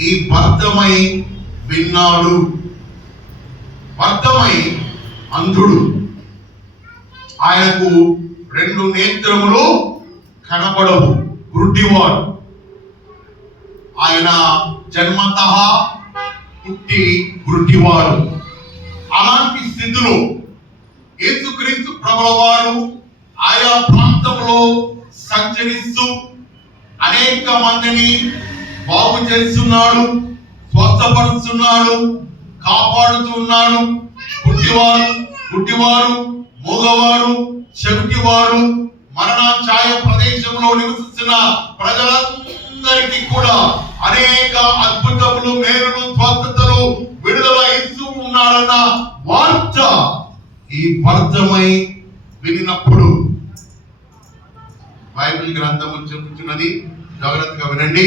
ఈ బర్తమై విన్నాడు. బర్తమై అంధుడు, ఆయనకు 2 నేత్రములు కనబడవు, గుడ్డివాడు. ఆయన జన్మతః పుట్టి గుడ్డివాడు. అలాంటి స్థితిలో యేసుక్రీస్తు ప్రభువారు ఆయా ప్రాంతంలో సంచరిస్తూ అనేక మందిని బాగు చేస్తున్నాడు, స్వస్థపరుస్తున్నాడు, కాపాడుతున్నాడు. గుడ్డివారు, మూగవారు, చెవిటివారు, మరణాఛాయ ప్రదేశంలో నివసిస్తున్న ప్రజలందరికీ కూడా అనేక అద్భుతములు, మేలులు, స్వస్థతలు, విడుదల ఇస్తూ ఉన్నాడన్న వార్త ఈ బర్తమై వినినప్పుడు బైబిల్ గ్రంథము చెబుతున్నది, జాగ్రత్తగా వినండి.